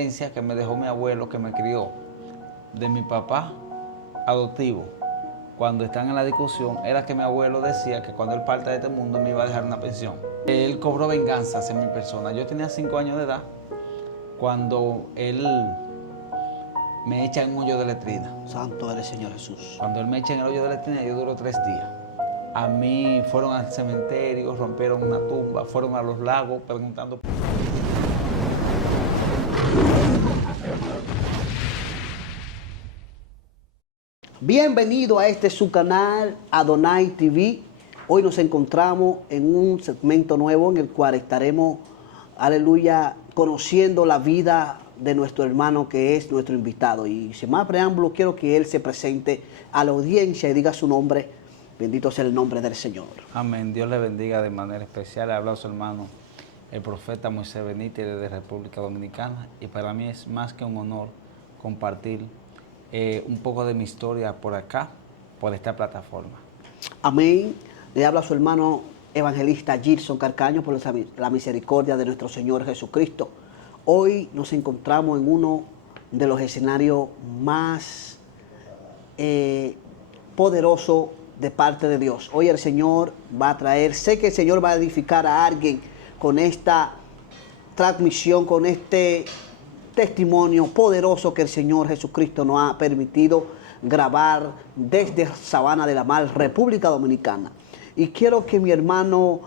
herencia que me dejó mi abuelo, que me crió, de mi papá adoptivo. Cuando están en la discusión, era que mi abuelo decía que cuando él parte de este mundo me iba a dejar una pensión. Él cobró venganza hacia mi persona. Yo tenía 5 años de edad cuando él me echa en un hoyo de letrina. Santo eres, Señor Jesús. Cuando él me echa en el hoyo de letrina, yo duro 3 días. A mí fueron al cementerio, rompieron una tumba, fueron a los lagos preguntando. Bienvenido a este su canal, Adonai TV. Hoy nos encontramos en un segmento nuevo en el cual estaremos, aleluya, conociendo la vida de nuestro hermano que es nuestro invitado. Y sin más preámbulo, quiero que él se presente a la audiencia y diga su nombre. Bendito sea el nombre del Señor. Amén. Dios le bendiga de manera especial. Le habla a su hermano, el profeta Moisés Benítez de República Dominicana. Y para mí es más que un honor compartir un poco de mi historia por acá, por esta plataforma. Amén. Le habla a su hermano evangelista Gilson Carcaño por la misericordia de nuestro Señor Jesucristo. Hoy nos encontramos en uno de los escenarios más poderosos de parte de Dios. Hoy el Señor va a traer, sé que el Señor va a edificar a alguien con esta transmisión, con este testimonio poderoso que el Señor Jesucristo nos ha permitido grabar desde Sabana de la Mar, República Dominicana. Y quiero que mi hermano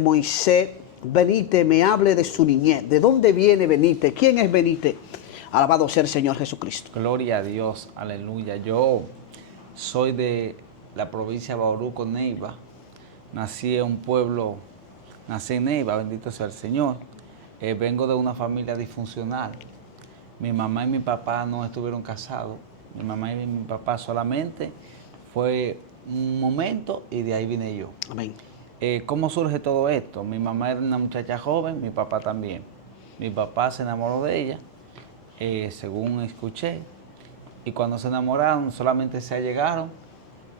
Moisés Benítez me hable de su niñez. ¿De dónde viene Benítez? ¿Quién es Benítez? Alabado sea el Señor Jesucristo. Gloria a Dios, aleluya. Yo soy de la provincia de Bauruco, Neiva. Nací en un pueblo, nací en Neiva, bendito sea el Señor. Vengo de una familia disfuncional. Mi mamá y mi papá no estuvieron casados. Mi mamá y mi papá solamente fue un momento y de ahí vine yo. Amén. ¿Cómo surge todo esto? Mi mamá era una muchacha joven, mi papá también. Mi papá se enamoró de ella, según escuché. Y cuando se enamoraron, solamente se allegaron.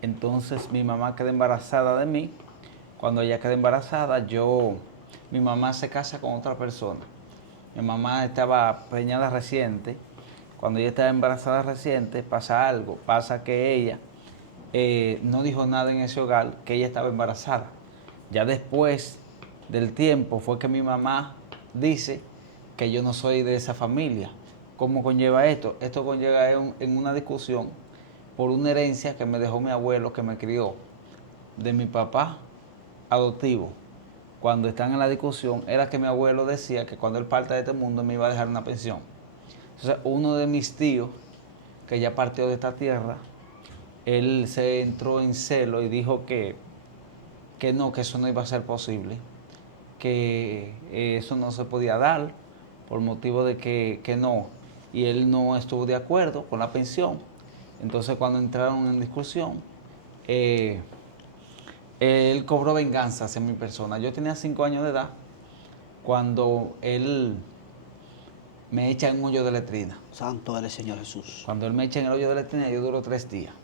Entonces mi mamá quedó embarazada de mí. Cuando ella quedó embarazada, mi mamá se casa con otra persona. Mi mamá estaba preñada reciente. Cuando ella estaba embarazada reciente, pasa algo. Pasa que ella no dijo nada en ese hogar, que ella estaba embarazada. Ya después del tiempo fue que mi mamá dice que yo no soy de esa familia. ¿Cómo conlleva esto? Esto conlleva en una discusión por una herencia que me dejó mi abuelo, que me crió, de mi papá adoptivo. Cuando están en la discusión, era que mi abuelo decía que cuando él parte de este mundo me iba a dejar una pensión. Entonces, uno de mis tíos, que ya partió de esta tierra, él se entró en celo y dijo que no, que eso no iba a ser posible, que eso no se podía dar por motivo de que no. Y él no estuvo de acuerdo con la pensión. Entonces, cuando entraron en discusión, él cobró venganza hacia mi persona. Yo tenía 5 años de edad cuando él me echa en un hoyo de letrina. Santo eres, Señor Jesús. Cuando él me echa en el hoyo de letrina, yo duro 3 días.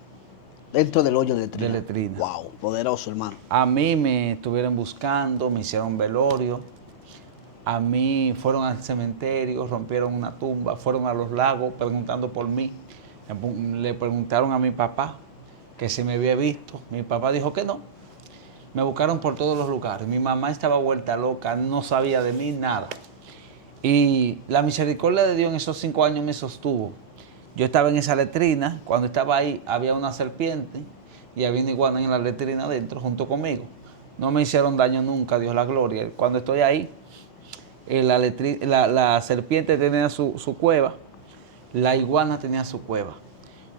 Dentro del hoyo de letrina. De letrina. Wow, poderoso, hermano. A mí me estuvieron buscando, me hicieron velorio. A mí fueron al cementerio, rompieron una tumba, fueron a los lagos preguntando por mí. Le preguntaron a mi papá que si me había visto. Mi papá dijo que no. Me buscaron por todos los lugares. Mi mamá estaba vuelta loca, no sabía de mí nada. Y la misericordia de Dios en esos 5 años me sostuvo. Yo estaba en esa letrina, cuando estaba ahí había una serpiente y había una iguana en la letrina adentro junto conmigo. No me hicieron daño nunca, Dios la gloria. Cuando estoy ahí, la serpiente tenía su cueva, la iguana tenía su cueva.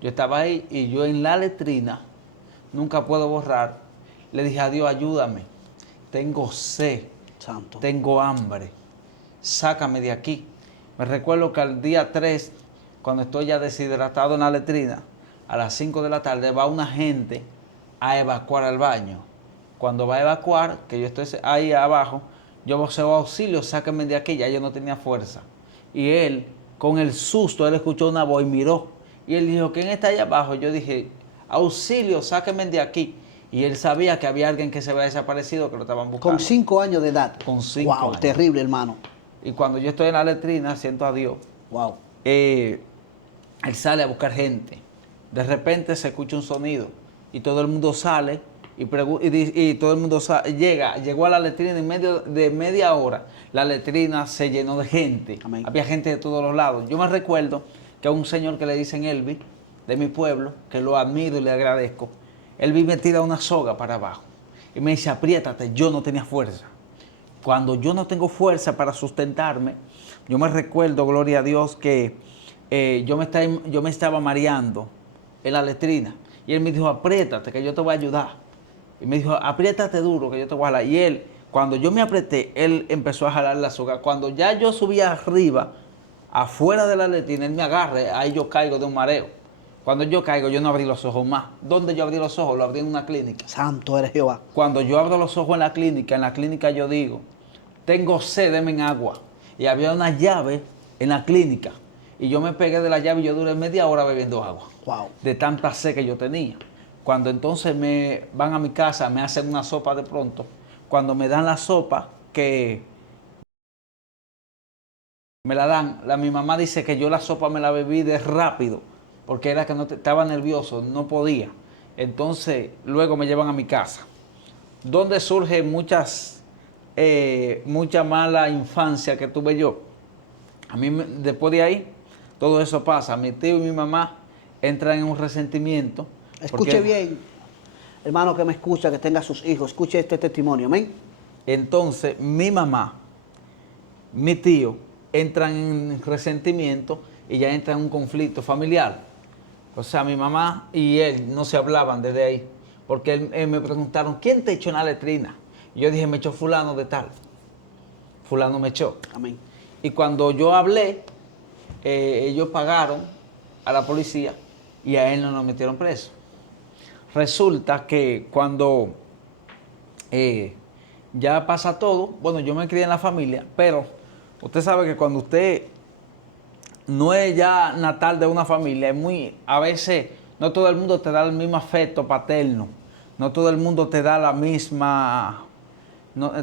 Yo estaba ahí y yo en la letrina, nunca puedo borrar, le dije a Dios, ayúdame, tengo sed, Santo. tengo hambre, sácame de aquí. Me recuerdo que al día 3, cuando estoy ya deshidratado en la letrina, a las 5 de la tarde va una gente a evacuar al baño. Cuando va a evacuar, que yo estoy ahí abajo, yo voceo auxilio, sáquenme de aquí, ya yo no tenía fuerza. Y él, con el susto, él escuchó una voz y miró. Y él dijo, ¿quién está allá abajo? Yo dije, auxilio, sáquenme de aquí. Y él sabía que había alguien que se había desaparecido, que lo estaban buscando. Con 5 años de edad. Con 5 wow, años. Terrible, hermano. Y cuando yo estoy en la letrina, siento a Dios. Wow. Él sale a buscar gente. De repente se escucha un sonido y todo el mundo sale y todo el mundo llegó a la letrina en medio de media hora. La letrina se llenó de gente. Amén. Había gente de todos los lados. Yo me recuerdo que a un señor que le dicen Elvis, de mi pueblo, que lo admiro y le agradezco, Elvis me tira una soga para abajo y me dice, apriétate. Yo no tenía fuerza. Cuando yo no tengo fuerza para sustentarme, yo me recuerdo, gloria a Dios, que yo me estaba mareando en la letrina. Y él me dijo, apriétate, que yo te voy a ayudar. Y me dijo, apriétate duro, que yo te voy a jalar. Y él, cuando yo me apreté, él empezó a jalar la soga. Cuando ya yo subía arriba, afuera de la letrina, él me agarra, ahí yo caigo de un mareo. Cuando yo caigo, yo no abrí los ojos más. ¿Dónde yo abrí los ojos? Lo abrí en una clínica. Santo eres Jehová. Cuando yo abro los ojos en la clínica yo digo, tengo sed, deme en agua. Y había una llave en la clínica. Y yo me pegué de la llave y yo duré media hora bebiendo agua. Wow. De tanta sed que yo tenía. Cuando entonces me van a mi casa, me hacen una sopa de pronto. Cuando me dan la sopa, que me la dan, mi mamá dice que yo la sopa me la bebí de rápido, porque era que estaba nervioso, no podía. Entonces, luego me llevan a mi casa, donde surge mucha mala infancia que tuve yo. A mí, después de ahí, todo eso pasa. Mi tío y mi mamá entran en un resentimiento. Escuche bien, hermano que me escucha, que tenga sus hijos, escuche este testimonio, amén. Entonces, mi mamá, mi tío, entran en resentimiento y ya entran en un conflicto familiar. O sea, mi mamá y él no se hablaban desde ahí, porque él me preguntaron, ¿quién te echó en la letrina? Y yo dije, me echó fulano de tal. Fulano me echó. Amén. Y cuando yo hablé, ellos pagaron a la policía y a él no nos metieron preso. Resulta que cuando ya pasa todo, bueno, yo me crié en la familia, pero usted sabe que cuando usted no es ya natal de una familia, a veces no todo el mundo te da el mismo afecto paterno, no todo el mundo te da la misma,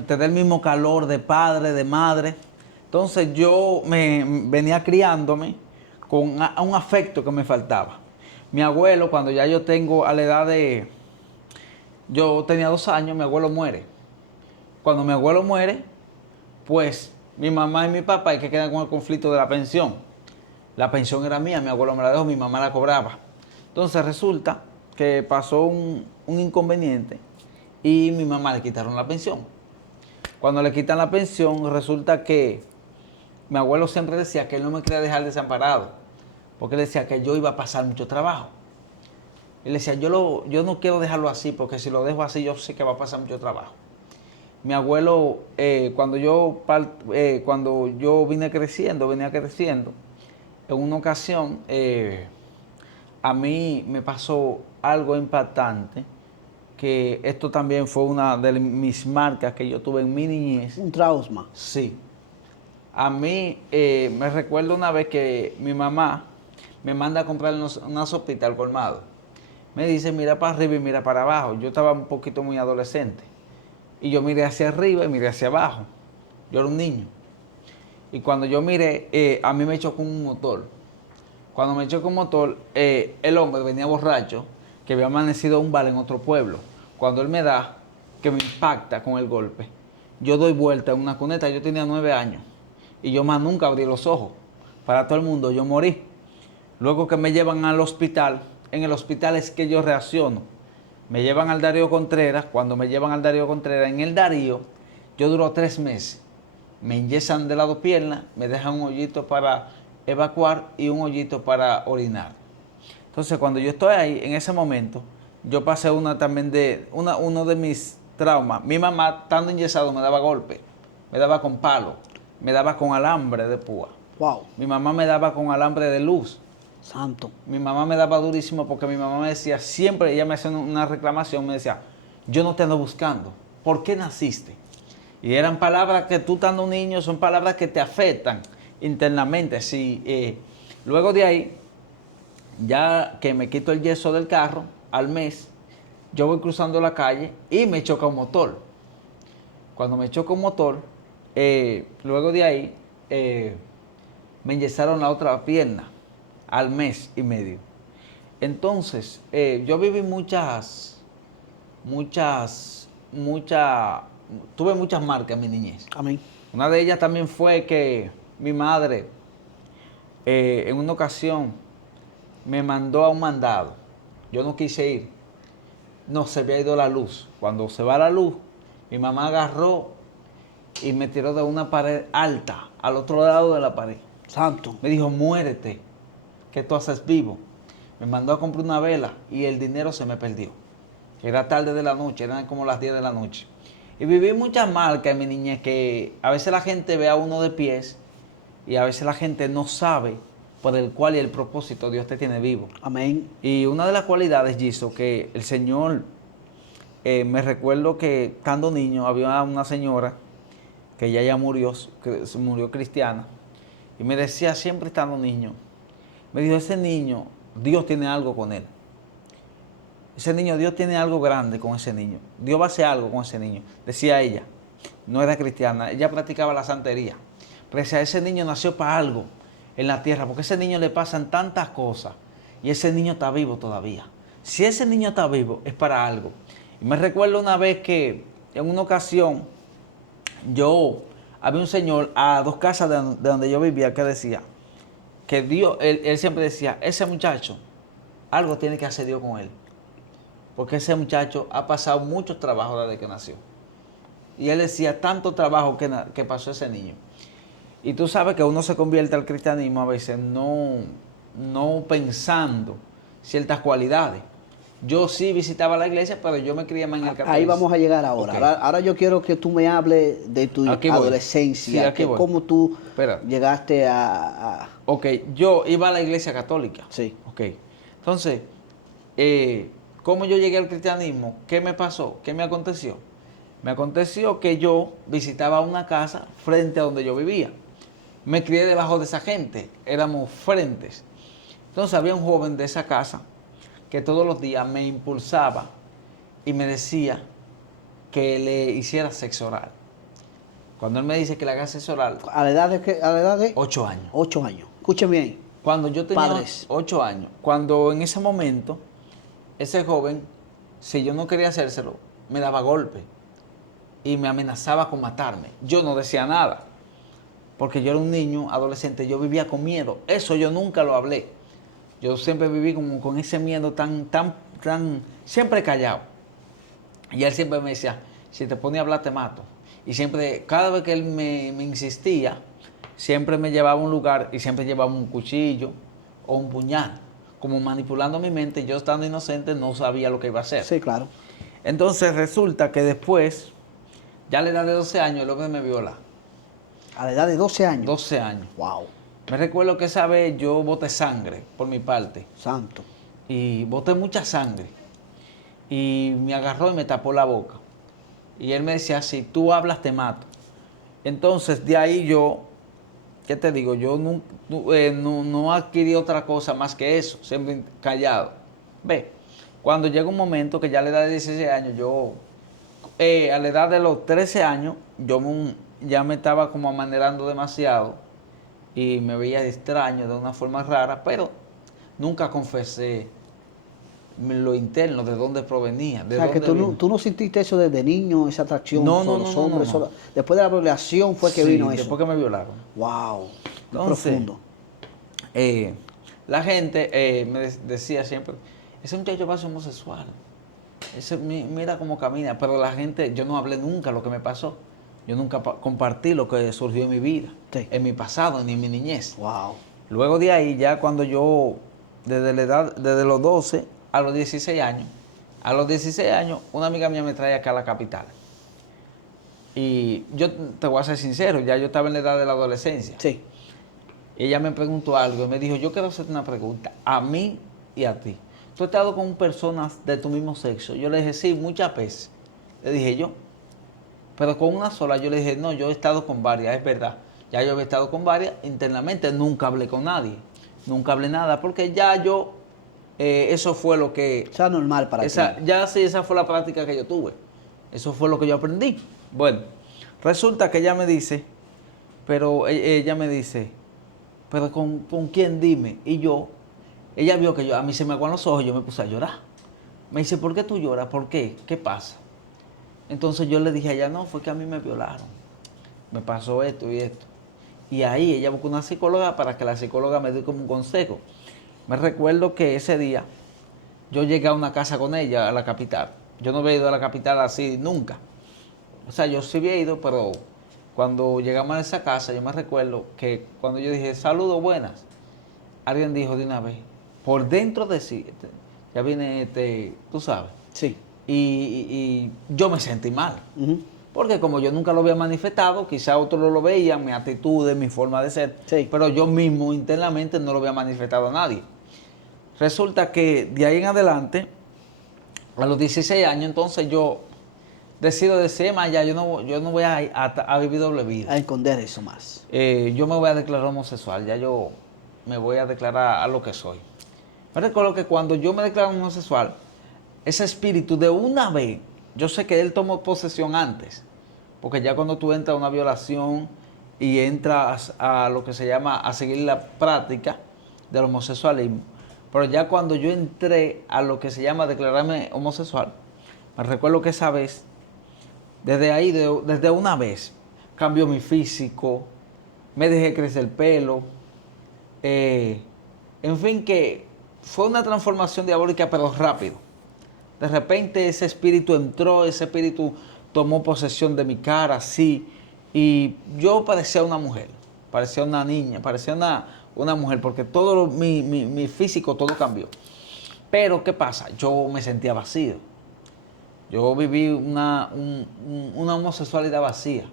te da el mismo calor de padre, de madre. Entonces yo me venía criándome con un afecto que me faltaba. Mi abuelo, cuando ya yo tengo a la edad de, yo tenía 2 años, mi abuelo muere. Cuando mi abuelo muere, pues mi mamá y mi papá hay que quedar con el conflicto de la pensión. La pensión era mía, mi abuelo me la dejó, mi mamá la cobraba. Entonces resulta que pasó un inconveniente y mi mamá le quitaron la pensión. Cuando le quitan la pensión, resulta que mi abuelo siempre decía que él no me quería dejar desamparado, porque él decía que yo iba a pasar mucho trabajo. Él decía, yo no quiero dejarlo así, porque si lo dejo así, yo sé que va a pasar mucho trabajo. Mi abuelo, cuando yo venía creciendo, en una ocasión, a mí me pasó algo impactante, que esto también fue una de mis marcas que yo tuve en mi niñez. Un trauma. Sí. A mí me recuerdo una vez que mi mamá me manda a comprar una sopita al colmado. Me dice, mira para arriba y mira para abajo. Yo estaba un poquito muy adolescente. Y yo miré hacia arriba y miré hacia abajo. Yo era un niño. Y cuando yo miré, a mí me chocó un motor. Cuando me chocó un motor, el hombre venía borracho, que había amanecido un bar en otro pueblo. Cuando él me da, que me impacta con el golpe, yo doy vuelta en una cuneta. Yo tenía 9 años. Y yo más nunca abrí los ojos. Para todo el mundo, yo morí. Luego que me llevan al hospital, en el hospital es que yo reacciono. Me llevan al Darío Contreras. Cuando me llevan al Darío Contreras, en el Darío, yo duro 3 meses. Me inyezan de las 2 piernas, me dejan un hoyito para evacuar y un hoyito para orinar. Entonces, cuando yo estoy ahí, en ese momento, yo pasé uno de mis traumas. Mi mamá, estando inyesado, me daba golpe, me daba con palo, me daba con alambre de púa. Wow. Mi mamá me daba con alambre de luz. Santo. Mi mamá me daba durísimo porque mi mamá me decía, siempre ella me hacía una reclamación, me decía, yo no te ando buscando, ¿por qué naciste? Y eran palabras que tú estando un niño, son palabras que te afectan internamente. Sí, luego de ahí, ya que me quito el yeso del carro, al mes, yo voy cruzando la calle y me choca un motor. Cuando me choca un motor, luego de ahí, me enyesaron la otra pierna al mes y medio. Entonces, yo viví tuve muchas marcas en mi niñez. Amén. Una de ellas también fue que mi madre, en una ocasión, me mandó a un mandado. Yo no quise ir. No, se había ido la luz. Cuando se va la luz, mi mamá agarró y me tiró de una pared alta, al otro lado de la pared. Santo. Me dijo, muérete, que tú haces vivo. Me mandó a comprar una vela y el dinero se me perdió. Era tarde de la noche, eran como las 10 de la noche. Y viví muchas marcas en mi niñez que a veces la gente ve a uno de pies y a veces la gente no sabe por el cual y el propósito Dios te tiene vivo. Amén. Y una de las cualidades, Giso, que el Señor, me recuerdo que estando niño había una señora que ya murió, que se murió cristiana, y me decía siempre estando niño, me dijo, ese niño, Dios tiene algo con él. Ese niño, Dios tiene algo grande con ese niño. Dios va a hacer algo con ese niño. Decía ella, no era cristiana, ella practicaba la santería. Pero decía, ese niño nació para algo en la tierra, porque a ese niño le pasan tantas cosas y ese niño está vivo todavía. Si ese niño está vivo, es para algo. Y me recuerdo una vez que en una ocasión había un señor a 2 casas de donde yo vivía que decía que Dios, él siempre decía, ese muchacho, algo tiene que hacer Dios con él. Porque ese muchacho ha pasado muchos trabajos desde que nació. Y él decía, tanto trabajo que pasó ese niño. Y tú sabes que uno se convierte al cristianismo a veces no pensando ciertas cualidades. Yo sí visitaba la iglesia, pero yo me crié más en el catolicismo. Ahí vamos a llegar ahora. Okay. Ahora yo quiero que tú me hables de tu adolescencia, Sí, cómo tú Espera. llegaste a... Ok, yo iba a la iglesia católica. Sí. Ok, entonces, ¿cómo yo llegué al cristianismo? ¿Qué me pasó? ¿Qué me aconteció? Me aconteció que yo visitaba una casa frente a donde yo vivía. Me crié debajo de esa gente, éramos frentes. Entonces había un joven de esa casa que todos los días me impulsaba y me decía que le hiciera sexo oral. Cuando él me dice que le haga sexo oral, ¿A la edad de qué? ¿A la edad de? 8 años. 8 años. Escuchen bien. Cuando yo tenía Padres. 8 años, cuando en ese momento, ese joven, si yo no quería hacérselo, me daba golpe y me amenazaba con matarme. Yo no decía nada, porque yo era un niño, adolescente, yo vivía con miedo. Eso yo nunca lo hablé. Yo siempre viví como con ese miedo tan, siempre callado. Y él siempre me decía, si te pones a hablar te mato. Y siempre, cada vez que él me insistía, siempre me llevaba a un lugar y siempre llevaba un cuchillo o un puñal, como manipulando mi mente. Yo estando inocente no sabía lo que iba a hacer. Sí, claro. Entonces resulta que después, ya a la edad de 12 años, el hombre me viola. A la edad de 12 años. 12 años. Wow. Me recuerdo que esa vez yo boté sangre por mi parte. Santo. Y boté mucha sangre. Y me agarró y me tapó la boca. Y él me decía, si tú hablas te mato. Entonces de ahí yo, ¿qué te digo? Yo no adquirí otra cosa más que eso, siempre callado. Ve, cuando llega un momento que ya a la edad de 16 años, a la edad de los 13 años, ya me estaba como amanerando demasiado y me veía extraño de una forma rara, pero nunca confesé lo interno, de dónde provenía. O sea, que tú no sentiste eso desde niño, esa atracción No, por los hombres. no. Después de la violación fue que Sí, vino eso. después que me violaron. Wow. Entonces, Profundo. La gente me decía siempre, ese muchacho va a ser homosexual. Mira cómo camina. Pero la gente, yo no hablé nunca lo que me pasó. Yo nunca compartí lo que surgió en mi vida, Sí. en mi pasado, ni en mi niñez. Wow. Luego de ahí, ya cuando yo, desde los 12 a los 16 años, una amiga mía me trae acá a la capital. Y yo te voy a ser sincero, ya yo estaba en la edad de la adolescencia. Sí. Ella me preguntó algo y me dijo, yo quiero hacerte una pregunta, a mí y a ti. ¿Tú has estado con personas de tu mismo sexo? Yo le dije, sí, muchas veces. Le dije yo. Pero con una sola, yo le dije, no, yo he estado con varias, es verdad. Ya yo había estado con varias internamente, nunca hablé con nadie. Nunca hablé nada, porque ya yo, eso fue lo que... O sea, normal para ti. Ya sí, esa fue la práctica que yo tuve. Eso fue lo que yo aprendí. Bueno, resulta que ella me dice, pero ¿con quién? Dime. Y ella vio que a mí se me aguan los ojos y yo me puse a llorar. Me dice, ¿por qué tú lloras? ¿Por qué? ¿Qué pasa? Entonces yo le dije a ella, no, fue que a mí me violaron. Me pasó esto y esto. Y ahí ella buscó una psicóloga para que la psicóloga me dé como un consejo. Me recuerdo que ese día yo llegué a una casa con ella, a la capital. Yo no había ido a la capital así nunca. O sea, yo sí había ido, pero cuando llegamos a esa casa, yo me recuerdo que cuando yo dije, saludos, buenas, alguien dijo de una vez, por dentro de sí, ya viene tú sabes. Sí. Y yo me sentí mal. Ujú. Porque como yo nunca lo había manifestado, quizá otros lo veían, mi actitud, mi forma de ser, Sí. pero yo mismo internamente no lo había manifestado a nadie. Resulta que de ahí en adelante, a los 16 años, entonces yo decido decir, más ya, yo no voy a vivir doble vida. A esconder eso más. Yo me voy a declarar homosexual, ya yo me voy a declarar a lo que soy. Me recuerdo que cuando yo me declaro homosexual, ese espíritu de una vez, yo sé que él tomó posesión antes, porque ya cuando tú entras a una violación y entras a lo que se llama a seguir la práctica del homosexualismo, pero ya cuando yo entré a lo que se llama declararme homosexual, me recuerdo que esa vez, desde ahí, desde una vez, cambió mi físico, me dejé crecer el pelo, en fin, que fue una transformación diabólica, pero rápido. De repente ese espíritu entró, ese espíritu tomó posesión de mi cara, sí, y yo parecía una mujer, parecía una niña, parecía una mujer, porque todo mi físico, todo cambió. Pero, ¿qué pasa? Yo me sentía vacío. Yo viví una homosexualidad vacía.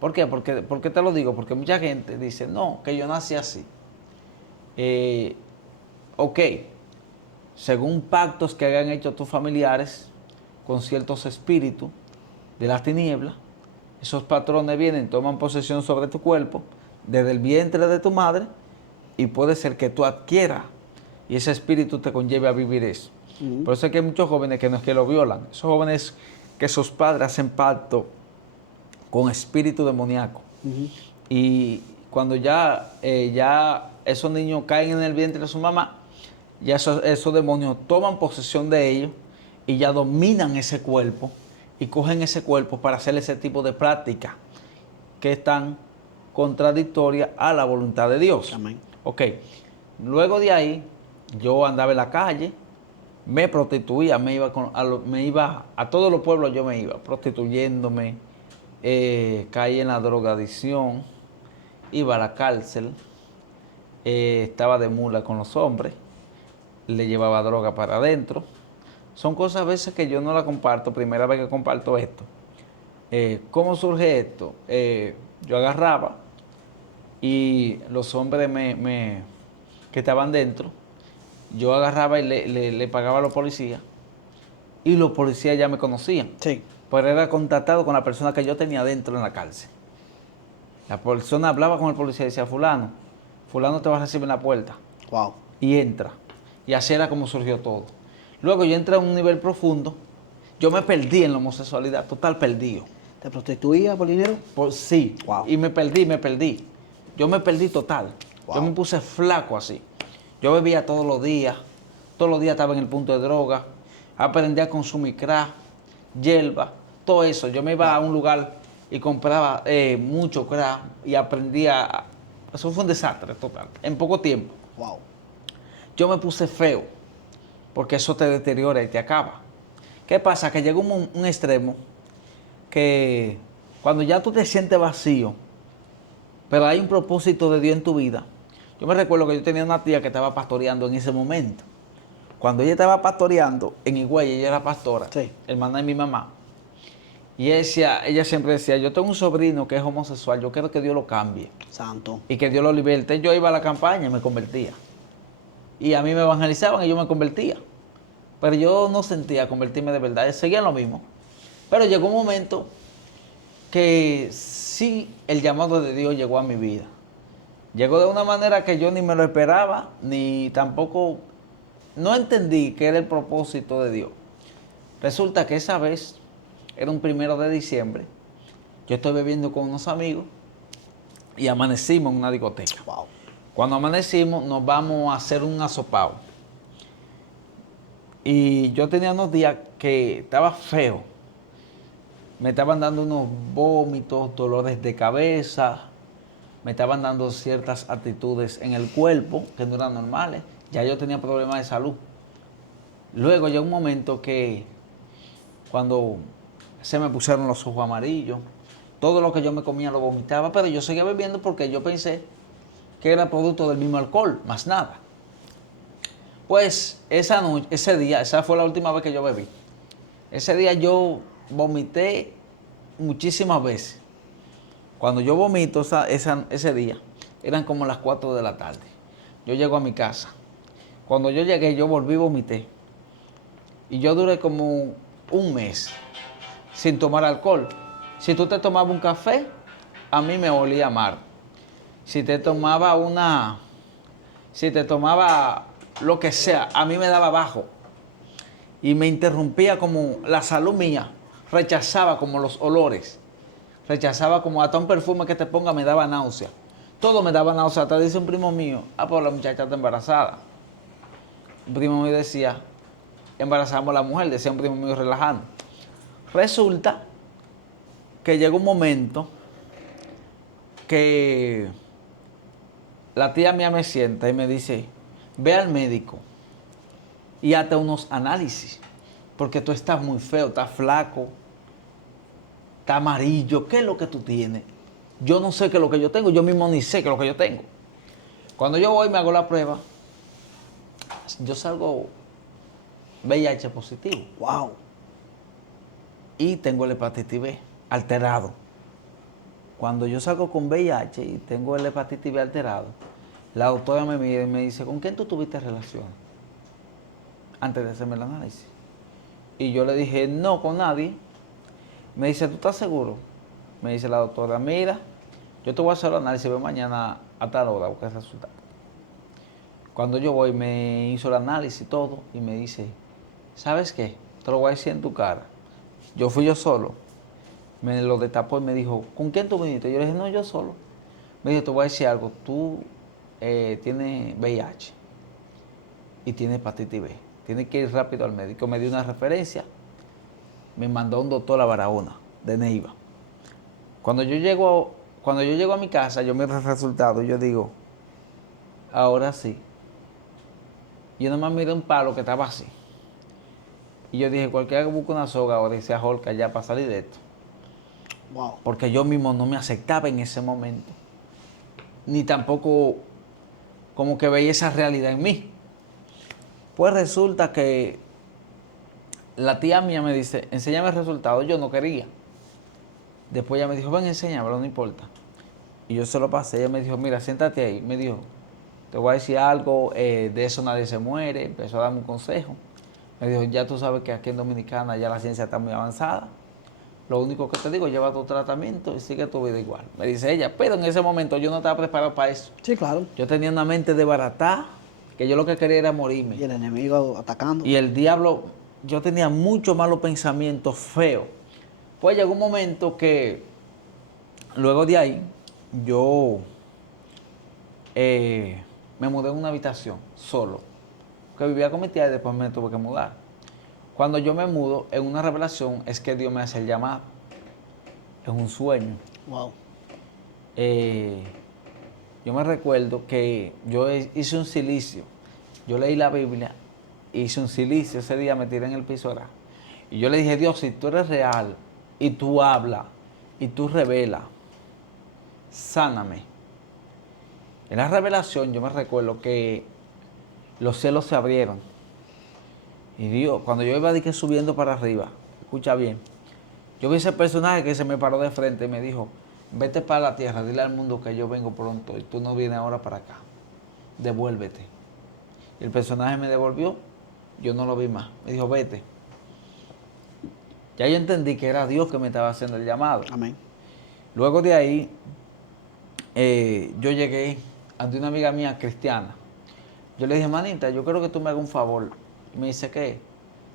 ¿Por qué? ¿Por qué te lo digo? Porque mucha gente dice, no, que yo nací así. Ok, según pactos que hayan hecho tus familiares con ciertos espíritus de las tinieblas, esos patrones vienen, toman posesión sobre tu cuerpo desde el vientre de tu madre y puede ser que tú adquieras y ese espíritu te conlleve a vivir eso. Por eso es que hay muchos jóvenes que no es que lo violan, esos jóvenes que sus padres hacen pacto con espíritu demoníaco. Y cuando ya esos niños caen en el vientre de su mamá, ya esos demonios toman posesión de ellos y ya dominan ese cuerpo y cogen ese cuerpo para hacer ese tipo de prácticas que están contradictorias a la voluntad de Dios. Amén. Ok, luego de ahí yo andaba en la calle, me prostituía, me iba a todos los pueblos, yo me iba prostituyéndome, caí en la drogadicción, iba a la cárcel, estaba de mula con los hombres, le llevaba droga para adentro. Son cosas a veces que yo no la comparto, primera vez que comparto esto. ¿Cómo surge esto? Yo agarraba y los hombres que estaban dentro, yo agarraba y le pagaba a los policías y los policías ya me conocían. Sí. Pero era contactado con la persona que yo tenía dentro en la cárcel. La persona hablaba con el policía y decía, fulano te va a recibir en la puerta. Wow. Y entra. Y así era como surgió todo. Luego yo entré a un nivel profundo. Yo me perdí en la homosexualidad, total perdido. ¿Te prostituía por dinero? Sí. Wow. Y me perdí. Yo me perdí total. Wow. Yo me puse flaco así. Yo bebía todos los días estaba en el punto de droga. Aprendí a consumir crack, hierba, todo eso. Yo me iba a un lugar y compraba mucho crack y aprendía. Eso fue un desastre total, en poco tiempo. Wow. Yo me puse feo, porque eso te deteriora y te acaba. ¿Qué pasa? Que llegó un extremo que cuando ya tú te sientes vacío, pero hay un propósito de Dios en tu vida. Yo me recuerdo que yo tenía una tía que estaba pastoreando en ese momento. Cuando ella estaba pastoreando en Higüey, ella era pastora, Sí. hermana de mi mamá. Y ella siempre decía, yo tengo un sobrino que es homosexual, yo quiero que Dios lo cambie Santo. y que Dios lo liberte. Yo iba a la campaña y me convertía. Y a mí me evangelizaban y yo me convertía. Pero yo no sentía convertirme de verdad, seguía lo mismo. Pero llegó un momento que sí el llamado de Dios llegó a mi vida. Llegó de una manera que yo ni me lo esperaba, ni tampoco, no entendí que era el propósito de Dios. Resulta que esa vez, era un 1 de diciembre, yo estoy bebiendo con unos amigos y amanecimos en una discoteca. Wow. Cuando amanecimos, nos vamos a hacer un asopao. Y yo tenía unos días que estaba feo. Me estaban dando unos vómitos, dolores de cabeza, me estaban dando ciertas actitudes en el cuerpo que no eran normales. Ya yo tenía problemas de salud. Luego llegó un momento que cuando se me pusieron los ojos amarillos, todo lo que yo me comía lo vomitaba, pero yo seguía bebiendo porque yo pensé que era producto del mismo alcohol, más nada. Pues esa noche, ese día, esa fue la última vez que yo bebí. Ese día yo vomité muchísimas veces. Cuando yo vomito ese día, eran como las 4 de la tarde. Yo llego a mi casa. Cuando yo llegué, yo volví y vomité. Y yo duré como un mes sin tomar alcohol. Si tú te tomabas un café, a mí me olía mal. Si te tomaba lo que sea, a mí me daba bajo. Y me interrumpía como la salud mía. Rechazaba como los olores. Rechazaba como hasta un perfume que te ponga me daba náusea. Todo me daba náusea. Hasta dice un primo mío, pues la muchacha está embarazada. Un primo mío decía, embarazamos a la mujer, decía un primo mío relajando. Resulta que llegó un momento que la tía mía me sienta y me dice, ve al médico y hazte unos análisis, porque tú estás muy feo, estás flaco, estás amarillo, ¿qué es lo que tú tienes? Yo no sé qué es lo que yo tengo, yo mismo ni sé qué es lo que yo tengo. Cuando yo voy y me hago la prueba, yo salgo VIH positivo. Wow. Y tengo el hepatitis B alterado. Cuando yo salgo con VIH y tengo el hepatitis B alterado, la doctora me mira y me dice, ¿con quién tú tuviste relación? Antes de hacerme el análisis. Y yo le dije, no, con nadie. Me dice, ¿tú estás seguro? Me dice la doctora, mira, yo te voy a hacer el análisis, ve mañana a tal hora, busca el resultado. Cuando yo voy, me hizo el análisis y todo, y me dice, ¿sabes qué? Te lo voy a decir en tu cara. Yo fui yo solo. Me lo destapó y me dijo, ¿con quién tú viniste? Yo le dije, no, yo solo. Me dijo, te voy a decir algo, tú tienes VIH y tienes hepatitis B. Tienes que ir rápido al médico. Me dio una referencia, me mandó a un doctor a Barahona, de Neiva. Cuando yo llego a mi casa, yo miro el resultado y yo digo, ahora sí. Yo nomás miré un palo que estaba así. Y yo dije, cualquiera que busque una soga ahora y se ahorca ya para salir de esto. Wow. Porque yo mismo no me aceptaba en ese momento. Ni tampoco como que veía esa realidad en mí. Pues resulta que la tía mía me dice, enséñame el resultado. Yo no quería. Después ella me dijo, ven, enséñamelo, no importa. Y yo se lo pasé. Ella me dijo, mira, siéntate ahí. Me dijo, te voy a decir algo, de eso nadie se muere. Empezó a darme un consejo. Me dijo, ya tú sabes que aquí en Dominicana ya la ciencia está muy avanzada. Lo único que te digo, lleva tu tratamiento y sigue tu vida igual. Me dice ella, pero en ese momento yo no estaba preparado para eso. Sí, claro. Yo tenía una mente desbaratada, que yo lo que quería era morirme. Y el enemigo atacando. Y el diablo, yo tenía muchos malos pensamientos feos. Pues llegó un momento que, luego de ahí, yo me mudé en una habitación, solo. Que vivía con mi tía y después me tuve que mudar. Cuando yo me mudo, en una revelación, es que Dios me hace el llamado. Es un sueño. Wow. Yo me recuerdo que yo hice un silicio. Yo leí la Biblia, hice un silicio. Ese día me tiré en el piso a orar. Y yo le dije, Dios, si tú eres real y tú hablas y tú revelas, sáname. En la revelación yo me recuerdo que los cielos se abrieron. Y Dios, cuando yo iba subiendo para arriba, escucha bien, yo vi ese personaje que se me paró de frente y me dijo, vete para la tierra, dile al mundo que yo vengo pronto y tú no vienes ahora para acá. Devuélvete. Y el personaje me devolvió, yo no lo vi más. Me dijo, vete. Ya yo entendí que era Dios que me estaba haciendo el llamado. Amén. Luego de ahí, yo llegué ante una amiga mía cristiana. Yo le dije, manita, yo quiero que tú me hagas un favor. Y me dice, ¿qué?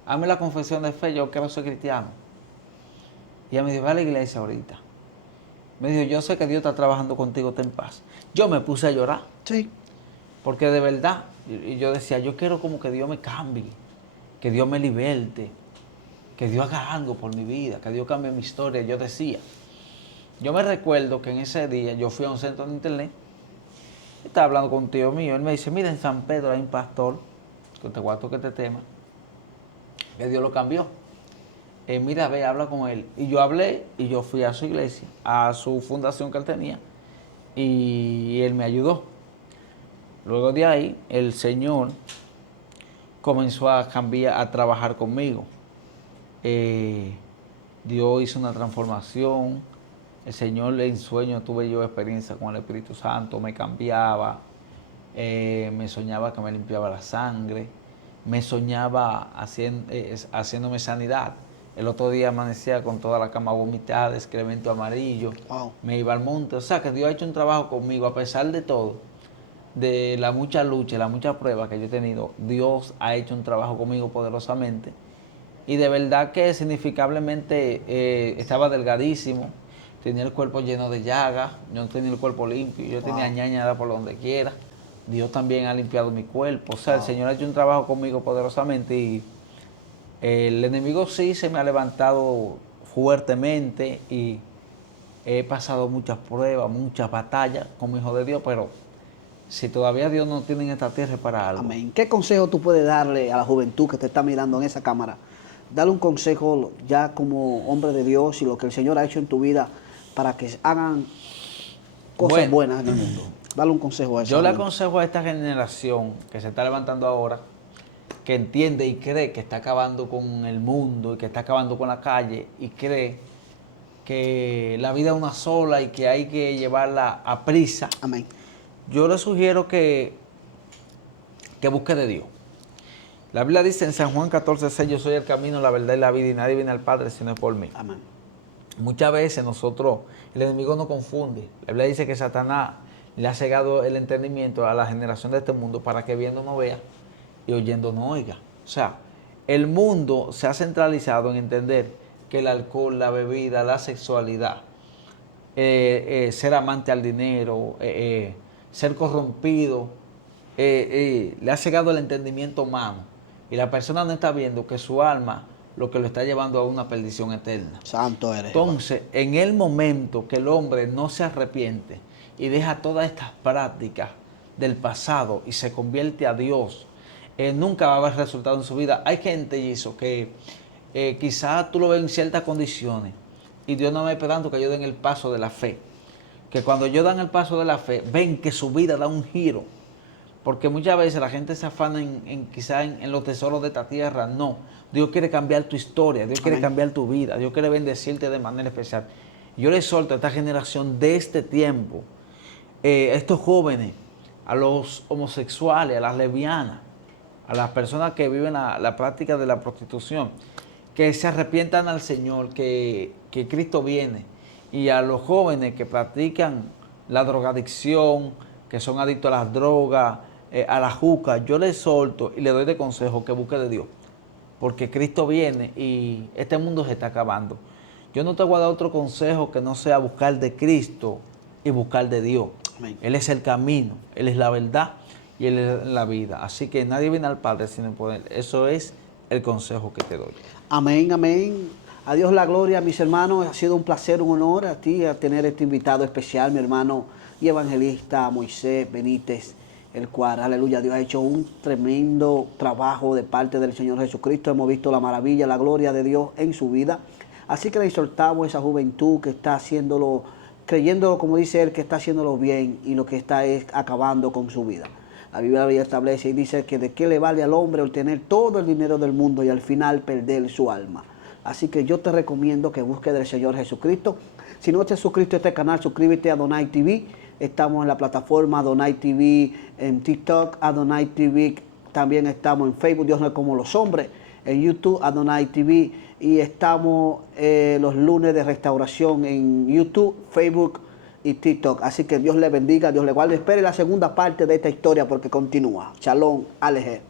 Hazme la confesión de fe, yo quiero ser cristiano. Y ella me dijo, ve a la iglesia ahorita. Me dijo, yo sé que Dios está trabajando contigo, ten paz. Yo me puse a llorar. Sí. Porque de verdad, y yo decía, yo quiero como que Dios me cambie, que Dios me liberte, que Dios haga algo por mi vida, que Dios cambie mi historia. Yo decía, yo me recuerdo que en ese día yo fui a un centro de internet, estaba hablando con un tío mío, él me dice, mira, en San Pedro hay un pastor, que te voy a tocar este tema, que Dios lo cambió. Mira, ve, habla con él. Y yo hablé y yo fui a su iglesia, a su fundación que él tenía, y él me ayudó. Luego de ahí, el Señor comenzó a cambiar, a trabajar conmigo. Dios hizo una transformación. El Señor en sueño tuve yo experiencia con el Espíritu Santo, me cambiaba, me soñaba que me limpiaba la sangre, me soñaba haciéndome sanidad. El otro día amanecía con toda la cama vomitada, excremento amarillo, Wow. me iba al monte. O sea que Dios ha hecho un trabajo conmigo, a pesar de todo, de la mucha lucha, la mucha prueba que yo he tenido. Dios ha hecho un trabajo conmigo poderosamente. Y de verdad que significablemente estaba delgadísimo, tenía el cuerpo lleno de llagas, yo no tenía el cuerpo limpio, yo tenía ñañada por donde quiera. Dios también ha limpiado mi cuerpo. O sea, el Señor ha hecho un trabajo conmigo poderosamente y el enemigo sí se me ha levantado fuertemente y he pasado muchas pruebas, muchas batallas como hijo de Dios, pero si todavía Dios no tiene en esta tierra es para algo. Amén. ¿Qué consejo tú puedes darle a la juventud que te está mirando en esa cámara? Dale un consejo ya como hombre de Dios y lo que el Señor ha hecho en tu vida para que hagan cosas buenas en el mundo. Dale un consejo a esa Yo le juventud. aconsejo a esta generación que se está levantando ahora, que entiende y cree que está acabando con el mundo y que está acabando con la calle y cree que la vida es una sola y que hay que llevarla a prisa. Amén. Yo le sugiero que busque de Dios. La Biblia dice en San Juan 14:6, yo soy el camino, la verdad y la vida y nadie viene al Padre si no es por mí. Amén. Muchas veces el enemigo nos confunde. La Biblia dice que Satanás le ha cegado el entendimiento a la generación de este mundo para que viendo no vea y oyendo no oiga. O sea, el mundo se ha centralizado en entender que el alcohol, la bebida, la sexualidad, ser amante al dinero, ser corrompido, le ha cegado el entendimiento humano. Y la persona no está viendo que su alma lo que lo está llevando a una perdición eterna. Santo eres. Entonces, en el momento que el hombre no se arrepiente y deja todas estas prácticas del pasado y se convierte a Dios, nunca va a haber resultado en su vida. Hay gente, Giso, que quizás tú lo ves en ciertas condiciones y Dios no va esperando que ellos den el paso de la fe. Que cuando ellos dan el paso de la fe, ven que su vida da un giro. Porque muchas veces la gente se afana quizás en los tesoros de esta tierra. No, Dios quiere cambiar tu historia, Dios quiere cambiar tu vida, Dios quiere bendecirte de manera especial. Yo le exhorto a esta generación de este tiempo, a estos jóvenes, a los homosexuales, a las lesbianas, a las personas que viven la práctica de la prostitución, que se arrepientan al Señor, que Cristo viene. Y a los jóvenes que practican la drogadicción, que son adictos a las drogas, a la juca, yo les exhorto y le doy de consejo que busque de Dios. Porque Cristo viene y este mundo se está acabando. Yo no te voy a dar otro consejo que no sea buscar de Cristo y buscar de Dios. Amén. Él es el camino, Él es la verdad y Él es la vida. Así que nadie viene al Padre sin el poder. Eso es el consejo que te doy. Amén, amén. A Dios la gloria, mis hermanos. Ha sido un placer, un honor a ti a tener este invitado especial, mi hermano y evangelista Moisés Benítez, el cual, aleluya, Dios ha hecho un tremendo trabajo de parte del Señor Jesucristo. Hemos visto la maravilla, la gloria de Dios en su vida. Así que le exhortamos a esa juventud que está haciéndolo, creyéndolo, como dice él, que está haciéndolo bien y lo que está es acabando con su vida. La Biblia establece y dice que de qué le vale al hombre obtener todo el dinero del mundo y al final perder su alma. Así que yo te recomiendo que busques del Señor Jesucristo. Si no te has suscrito a este canal, suscríbete a Adonai TV. Estamos en la plataforma Adonai TV, en TikTok, Adonai TV. También estamos en Facebook, Dios no es como los hombres. En YouTube, Adonai TV. Y estamos los lunes de restauración en YouTube, Facebook y TikTok. Así que Dios le bendiga, Dios le guarde. Espere la segunda parte de esta historia porque continúa. Shalom, Aleje.